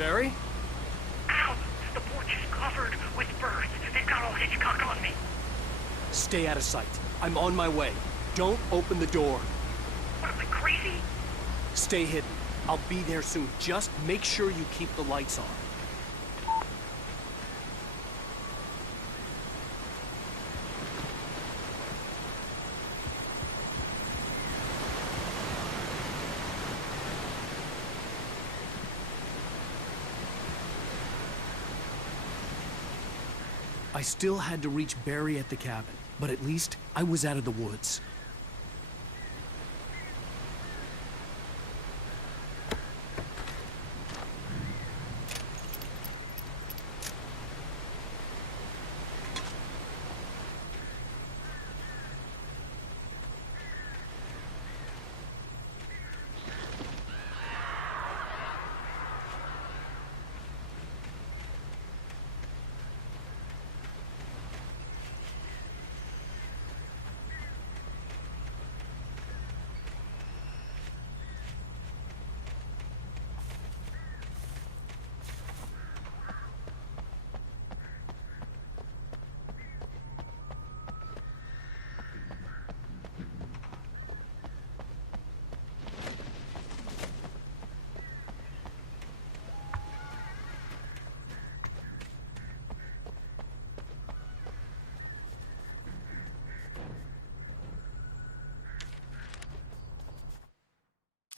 Barry? Ow! The porch is covered with birds. They've got all Hitchcock on me. Stay out of sight. I'm on my way. Don't open the door. What, am I crazy? Stay hidden. I'll be there soon. Just make sure you keep the lights on. I still had to reach Barry at the cabin, but at least I was out of the woods.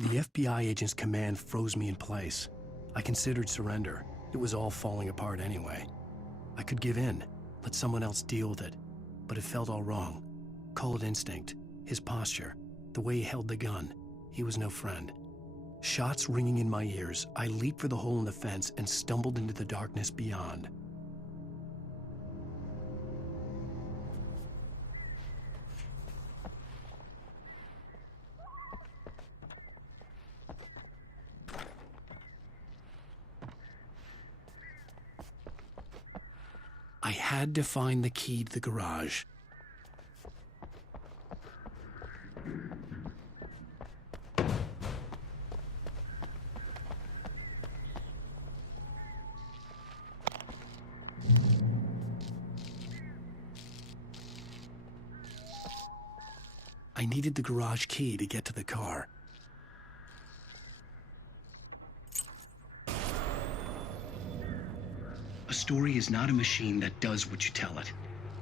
The FBI agent's command froze me in place. I considered surrender. It was all falling apart anyway. I could give in, let someone else deal with it, but it felt all wrong. Call it instinct, his posture, the way he held the gun. He was no friend. Shots ringing in my ears, I leaped for the hole in the fence and stumbled into the darkness beyond. I had to find the key to the garage. I needed the garage key to get to the car. A story is not a machine that does what you tell it.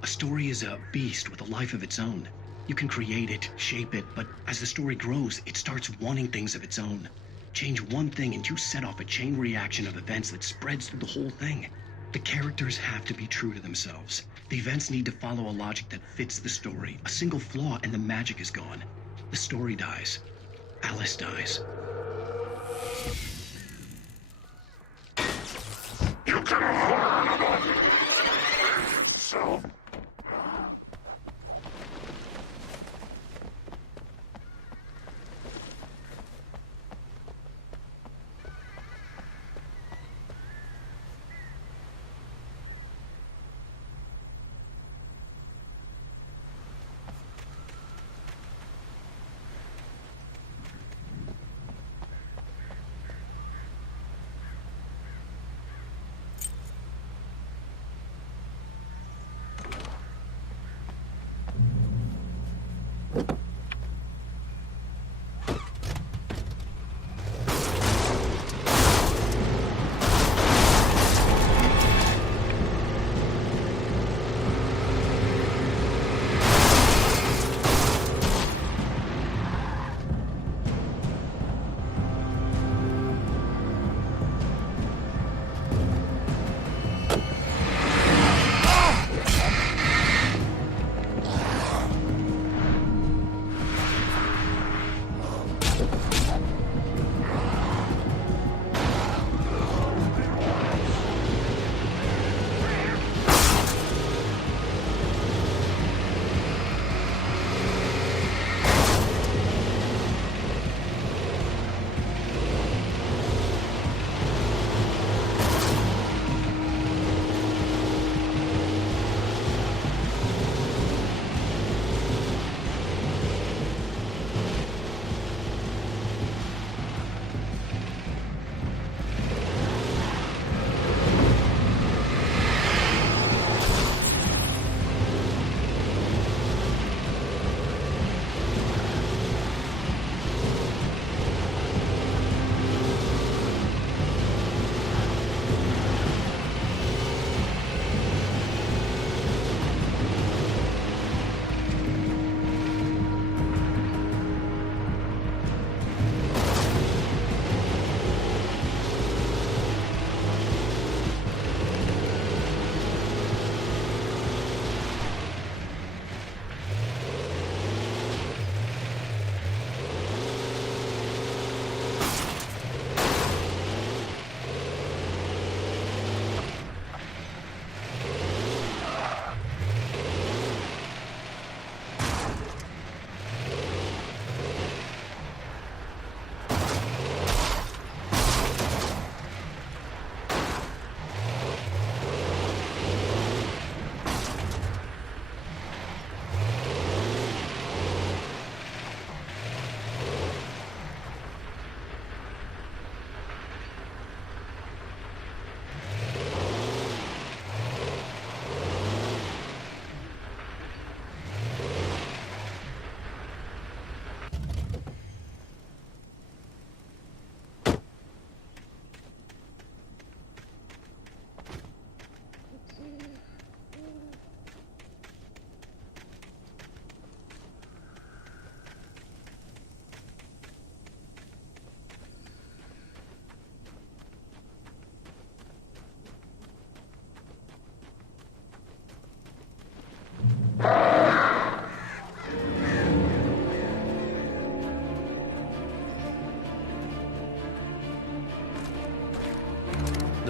A story is a beast with a life of its own. You can create it, shape it, but as the story grows, it starts wanting things of its own. Change one thing and you set off a chain reaction of events that spreads through the whole thing. The characters have to be true to themselves. The events need to follow a logic that fits the story. A single flaw and the magic is gone. The story dies. Alice dies. You can afford another. So.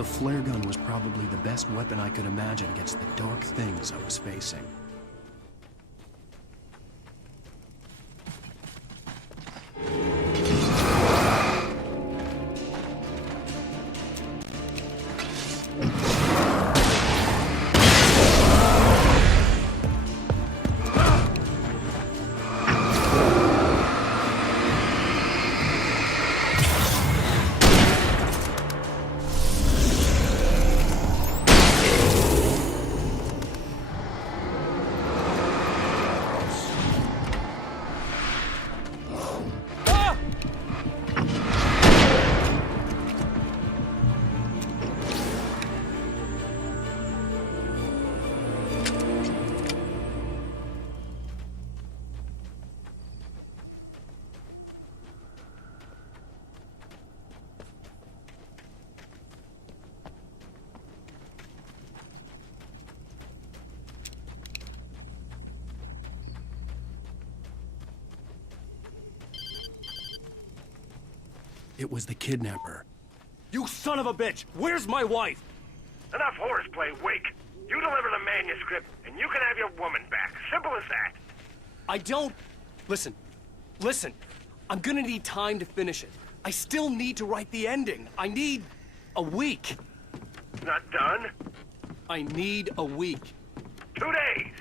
The flare gun was probably the best weapon I could imagine against the dark things I was facing. It was the kidnapper. You son of a bitch! Where's my wife? Enough horseplay, Wake. You deliver the manuscript, and you can have your woman back. Simple as that. I don't... Listen. Listen. I'm gonna need time to finish it. I still need to write the ending. I need... a week. Not done? I need a week. 2 days.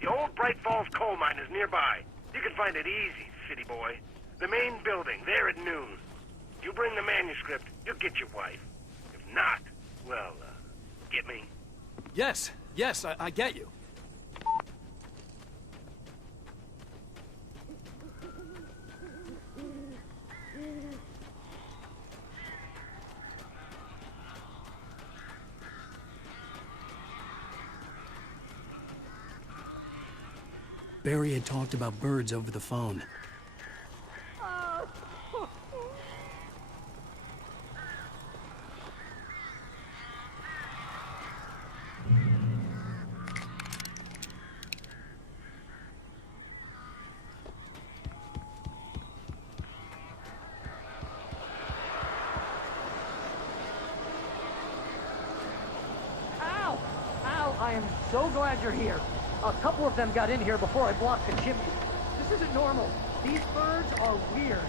The old Bright Falls coal mine is nearby. You can find it easy, city boy. The main building, there at noon. You bring the manuscript, you'll get your wife. If not, well, get me? Yes, I get you. Barry had talked about birds over the phone. I am so glad you're here. A couple of them got in here before I blocked the chimney. This isn't normal. These birds are weird.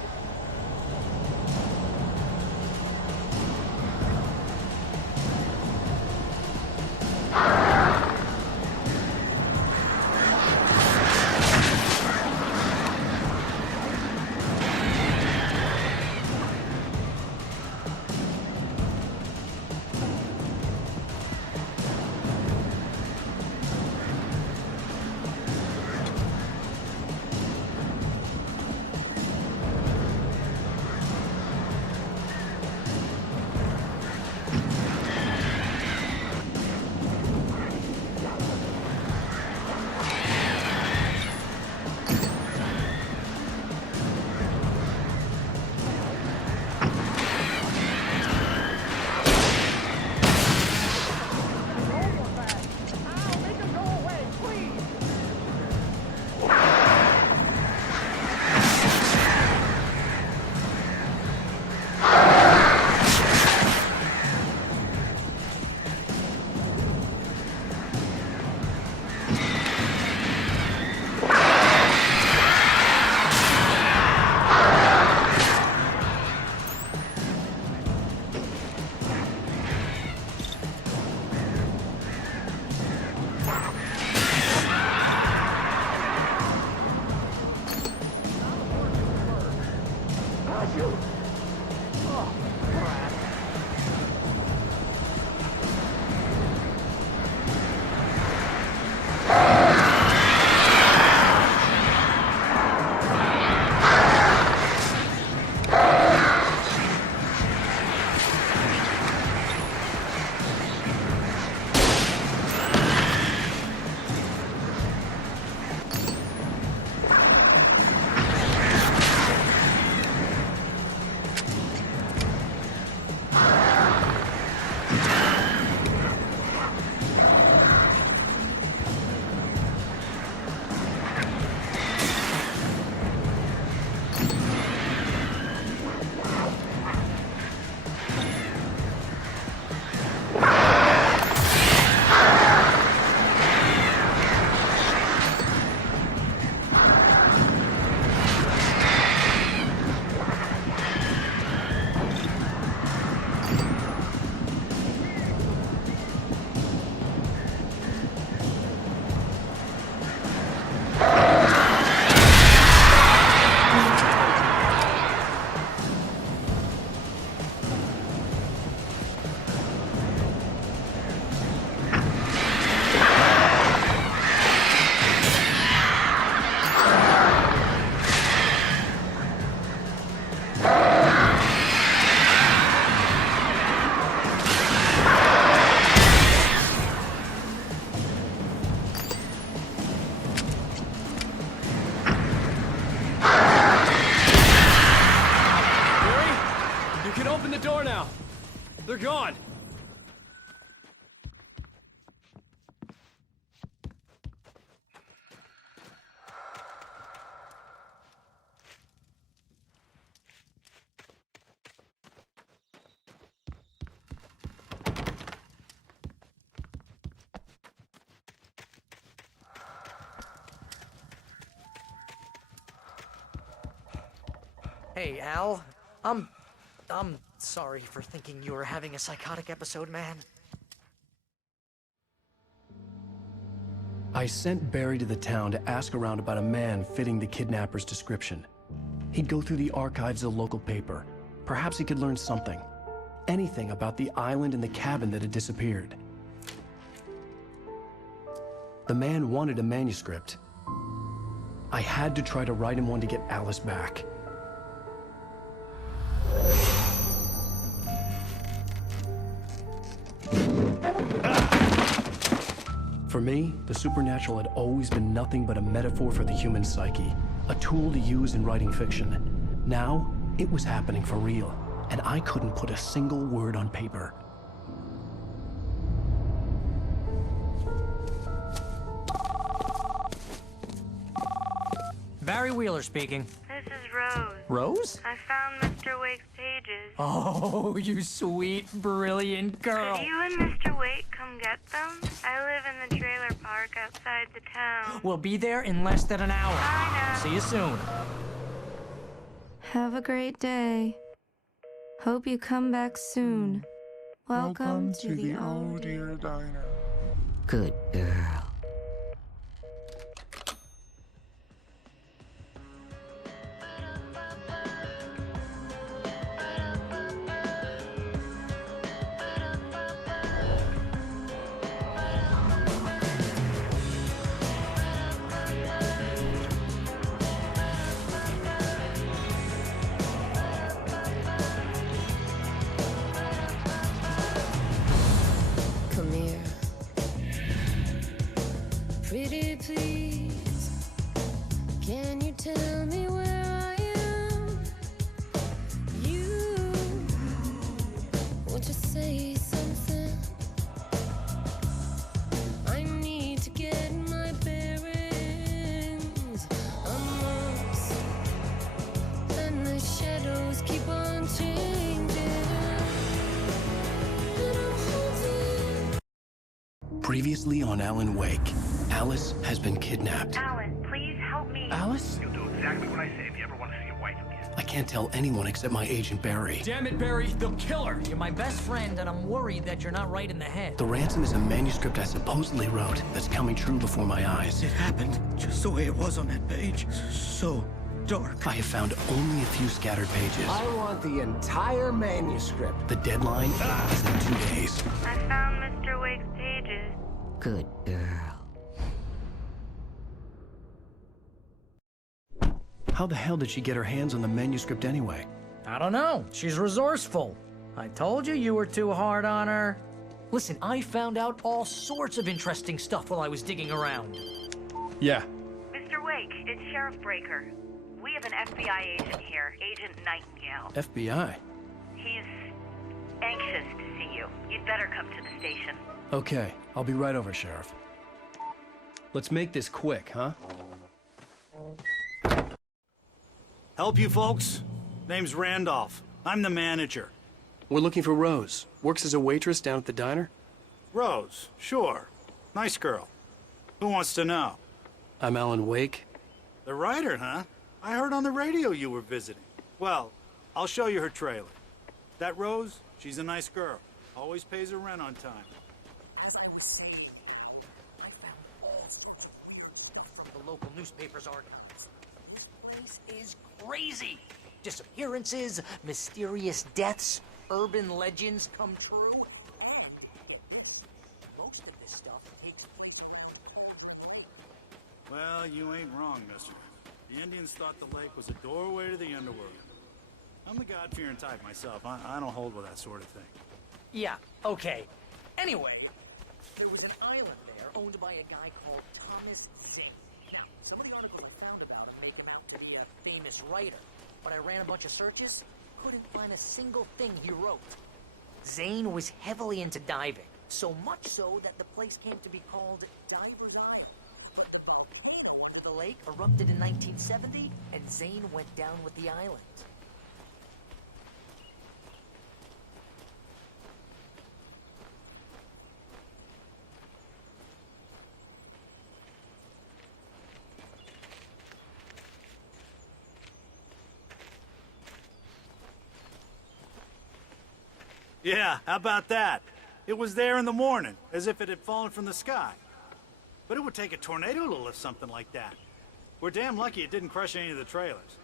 They're gone! Hey, Al. I'm sorry for thinking you were having a psychotic episode, man. I sent Barry to the town to ask around about a man fitting the kidnapper's description. He'd go through the archives of the local paper. Perhaps he could learn something. Anything about the island and the cabin that had disappeared. The man wanted a manuscript. I had to try to write him one to get Alice back. For me, the supernatural had always been nothing but a metaphor for the human psyche, a tool to use in writing fiction. Now, it was happening for real, and I couldn't put a single word on paper. Barry Wheeler speaking. This is Rose. Rose? I found Mr. Wake's pages. Oh, you sweet, brilliant girl. Could you and Mr. Wake come get them? I live in the trailer park outside the town. We'll be there in less than an hour. I know. See you soon. Have a great day. Hope you come back soon. Welcome to the Oh Dear Diner. Good girl. Come here. Pretty please, can you tell me where I am? You, won't you say something? I need to get my bearings. I'm lost, and the shadows keep on changing. And I'm holding. Previously on Alan Wake, Alice has been kidnapped. Alan, please help me. Alice? You'll do exactly what I say if you ever want to see your wife again. I can't tell anyone except my agent Barry. Damn it, Barry, they'll kill her! You're my best friend, and I'm worried that you're not right in the head. The ransom is a manuscript I supposedly wrote that's coming true before my eyes. It happened just the way it was on that page. So dark. I have found only a few scattered pages. I want the entire manuscript. The deadline is in 2 days. I found Mr. Wake's pages. Good girl. How the hell did she get her hands on the manuscript anyway? I don't know. She's resourceful. I told you you were too hard on her. Listen, I found out all sorts of interesting stuff while I was digging around. Yeah. Mr. Wake, it's Sheriff Breaker. We have an FBI agent here, Agent Nightingale. FBI? He's anxious to see you. You'd better come to the station. Okay, I'll be right over, Sheriff. Let's make this quick, huh? Help you folks? Name's Randolph. I'm the manager. We're looking for Rose. Works as a waitress down at the diner. Rose, sure. Nice girl. Who wants to know? I'm Alan Wake. The writer, huh? I heard on the radio you were visiting. Well, I'll show you her trailer. That Rose, she's a nice girl. Always pays her rent on time. As I was saying, I found all from the local newspaper's archives. This place is crazy. Disappearances, mysterious deaths, urban legends come true, and most of this stuff takes place. Well, you ain't wrong, mister. The Indians thought the lake was a doorway to the underworld. I'm the God-fearing type myself. I don't hold with that sort of thing. Yeah, okay. Anyway, there was an island there owned by a guy called Thomas Zink. Now, some of the articles I found about him make him out to be a famous writer, but I ran a bunch of searches, couldn't find a single thing he wrote. Zane was heavily into diving, so much so that the place came to be called Diver's Island. The volcano under the lake erupted in 1970, and Zane went down with the island. Yeah, how about that? It was there in the morning, as if it had fallen from the sky. But it would take a tornado to lift something like that. We're damn lucky it didn't crush any of the trailers.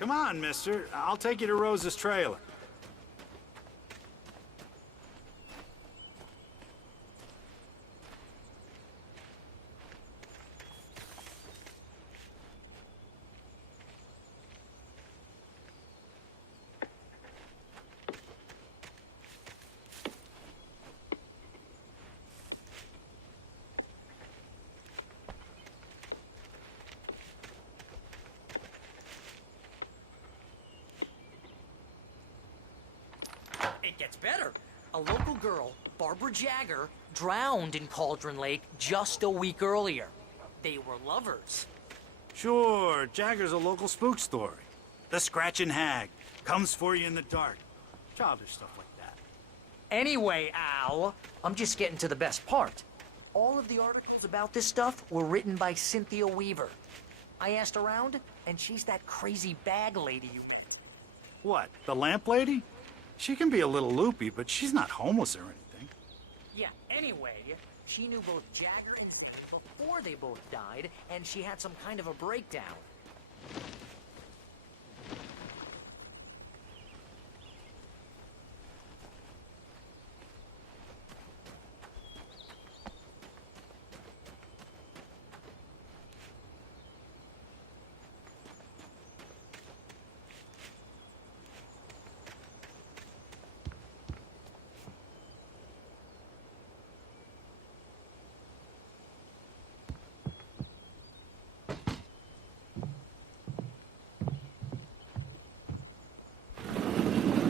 Come on, mister. I'll take you to Rose's trailer. It gets better. A local girl, Barbara Jagger, drowned in Cauldron Lake just a week earlier. They were lovers. Sure, Jagger's a local spook story. The Scratching Hag comes for you in the dark. Childish stuff like that. Anyway, Al, I'm just getting to the best part. All of the articles about this stuff were written by Cynthia Weaver. I asked around, and she's that crazy bag lady you met. What, the lamp lady? She can be a little loopy, but she's not homeless or anything. Yeah, anyway, she knew both Jagger and Zane before they both died, and she had some kind of a breakdown.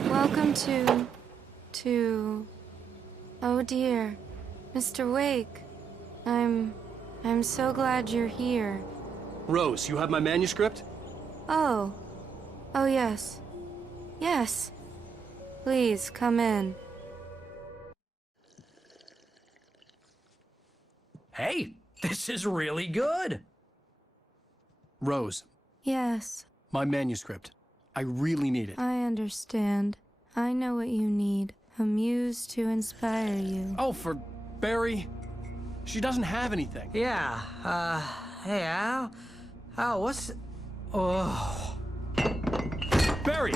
Welcome to... Oh dear, Mr. Wake. I'm so glad you're here. Rose, you have my manuscript? Oh. Oh yes. Yes. Please, come in. Hey, this is really good. Rose, Yes, my manuscript. I really need it. I understand. I know what you need. A muse to inspire you. Oh, for Barry? She doesn't have anything. Yeah, hey, Al? Al, what's... Oh... Barry!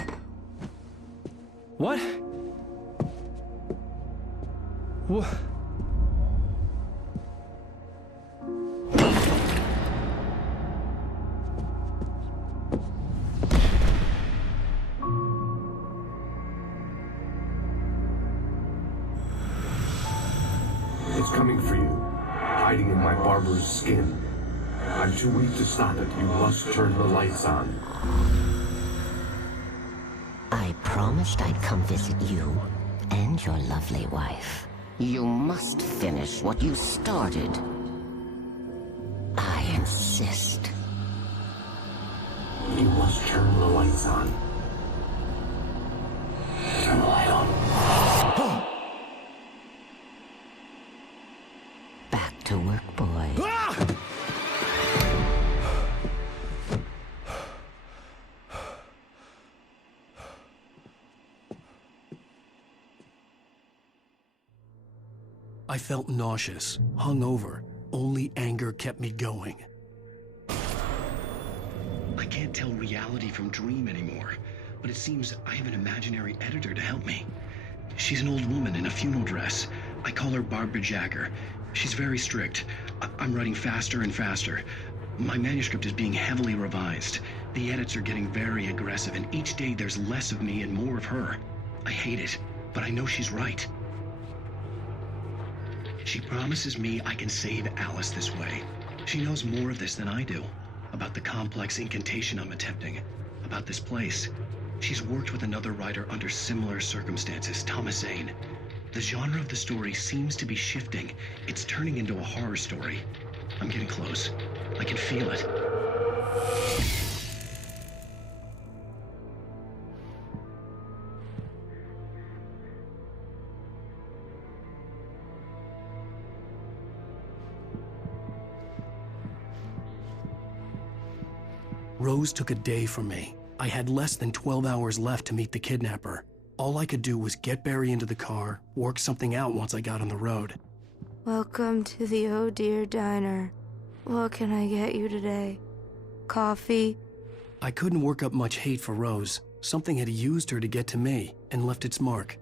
What? What? It's coming for you, hiding in my barber's skin. I'm too weak to stop it. You must turn the lights on. I promised I'd come visit you and your lovely wife. You must finish what you started. I insist. You must turn the lights on. Turn the light on. Back to work, boy. I felt nauseous, hungover. Only anger kept me going. I can't tell reality from dream anymore, but it seems I have an imaginary editor to help me. She's an old woman in a funeral dress, I call her Barbara Jacker. She's very strict. I'm writing faster and faster. My manuscript is being heavily revised. The edits are getting very aggressive, and each day there's less of me and more of her. I hate it, but I know she's right. She promises me I can save Alice this way. She knows more of this than I do. About the complex incantation I'm attempting. About this place. She's worked with another writer under similar circumstances, Thomas Zane. The genre of the story seems to be shifting. It's turning into a horror story. I'm getting close. I can feel it. Rose took a day from me. I had less than 12 hours left to meet the kidnapper. All I could do was get Barry into the car, work something out once I got on the road. Welcome to the Oh Dear Diner. What can I get you today? Coffee? I couldn't work up much hate for Rose. Something had used her to get to me and left its mark.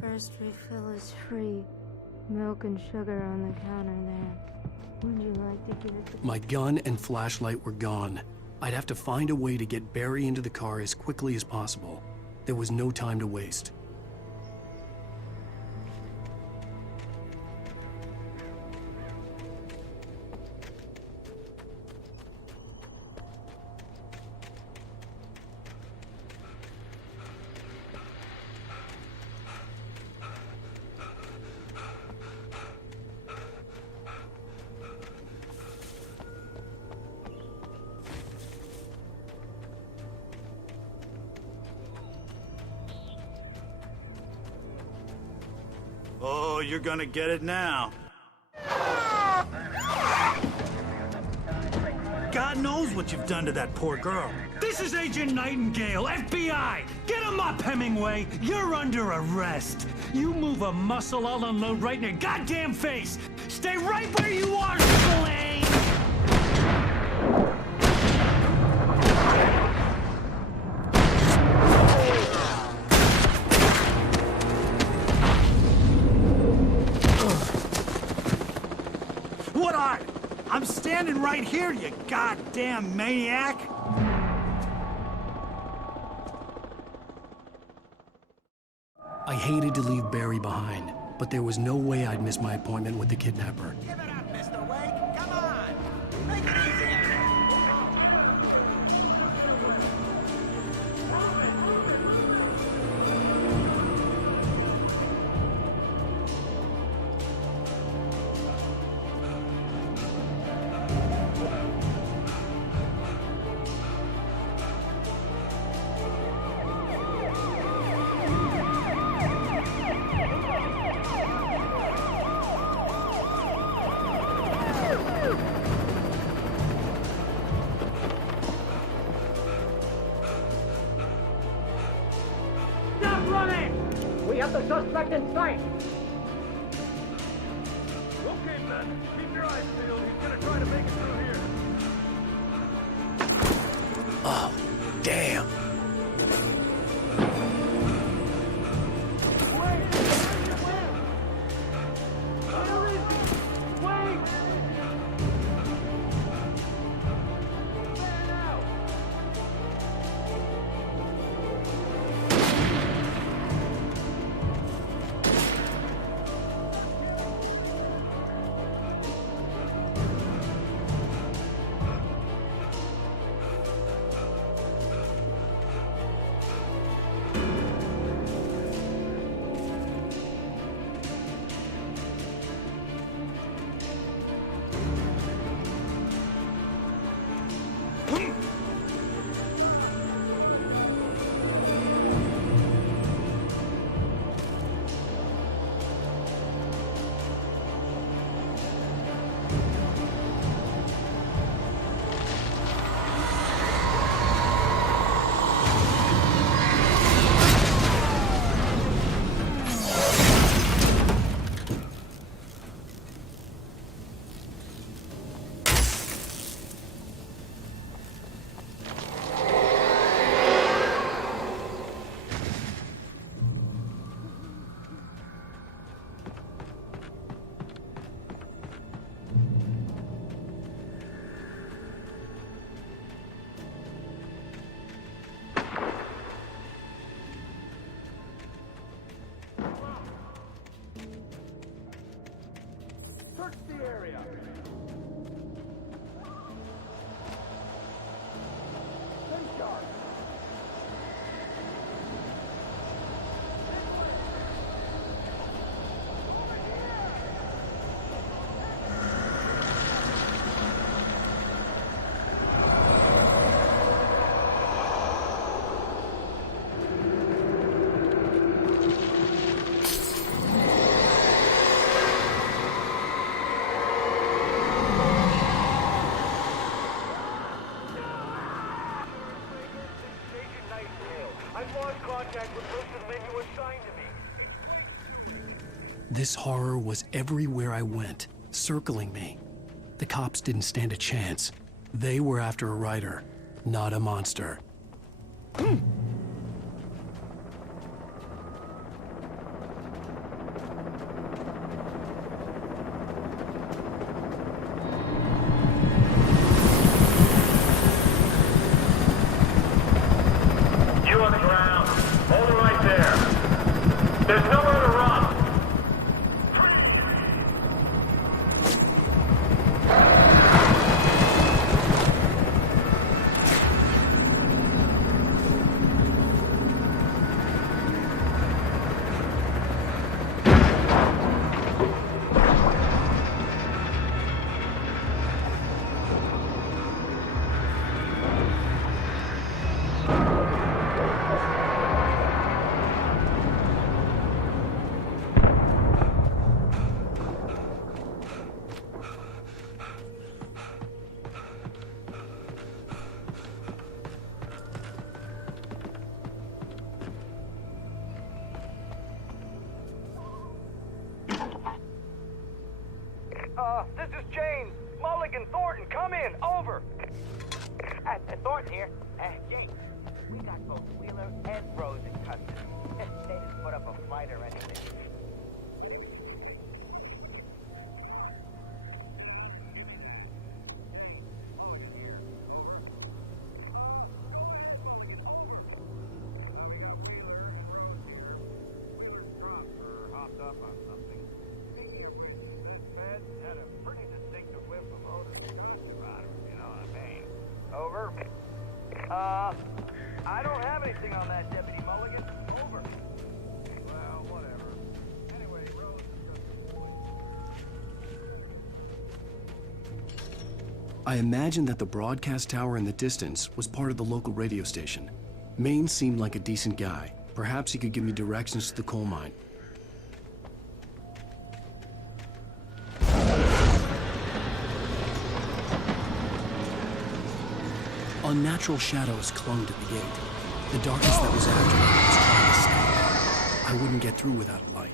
First refill is free. Milk and sugar on the counter there. Would you like to give it to... My gun and flashlight were gone. I'd have to find a way to get Barry into the car as quickly as possible. There was no time to waste. Oh, you're gonna get it now. God knows what you've done to that poor girl. This is Agent Nightingale, FBI! Get him up, Hemingway! You're under arrest! You move a muscle, I'll unload right in your goddamn face! Stay right where you are, Slane! I'm standing right here, you goddamn maniac! I hated to leave Barry behind, but there was no way I'd miss my appointment with the kidnapper. Give it up, Mr. Wake! Come on! Make it easy on him! The suspect in sight! Okay, men. Keep your eyes peeled. He's gonna try to make it through here. Oh, damn! Search the area. Stay sharp. This horror was everywhere I went, circling me. The cops didn't stand a chance. They were after a writer, not a monster. This is James. Mulligan, Thornton, come in. Over. Thornton here. James, we got both Wheeler and Rose in custody. They didn't put up a fight or anything. Hopped up on something. Had a pretty distinctive whiff of odor of gunpowder, you know what I mean? Over. I don't have anything on that, Deputy Mulligan. Over. Well, whatever. Anyway, Rose is just... I imagined that the broadcast tower in the distance was part of the local radio station. Maine seemed like a decent guy. Perhaps he could give me directions to the coal mine. Unnatural shadows clung to the gate. The darkness that was after me was trying to stop. I wouldn't get through without a light.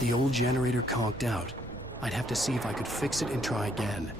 The old generator conked out. I'd have to see if I could fix it and try again.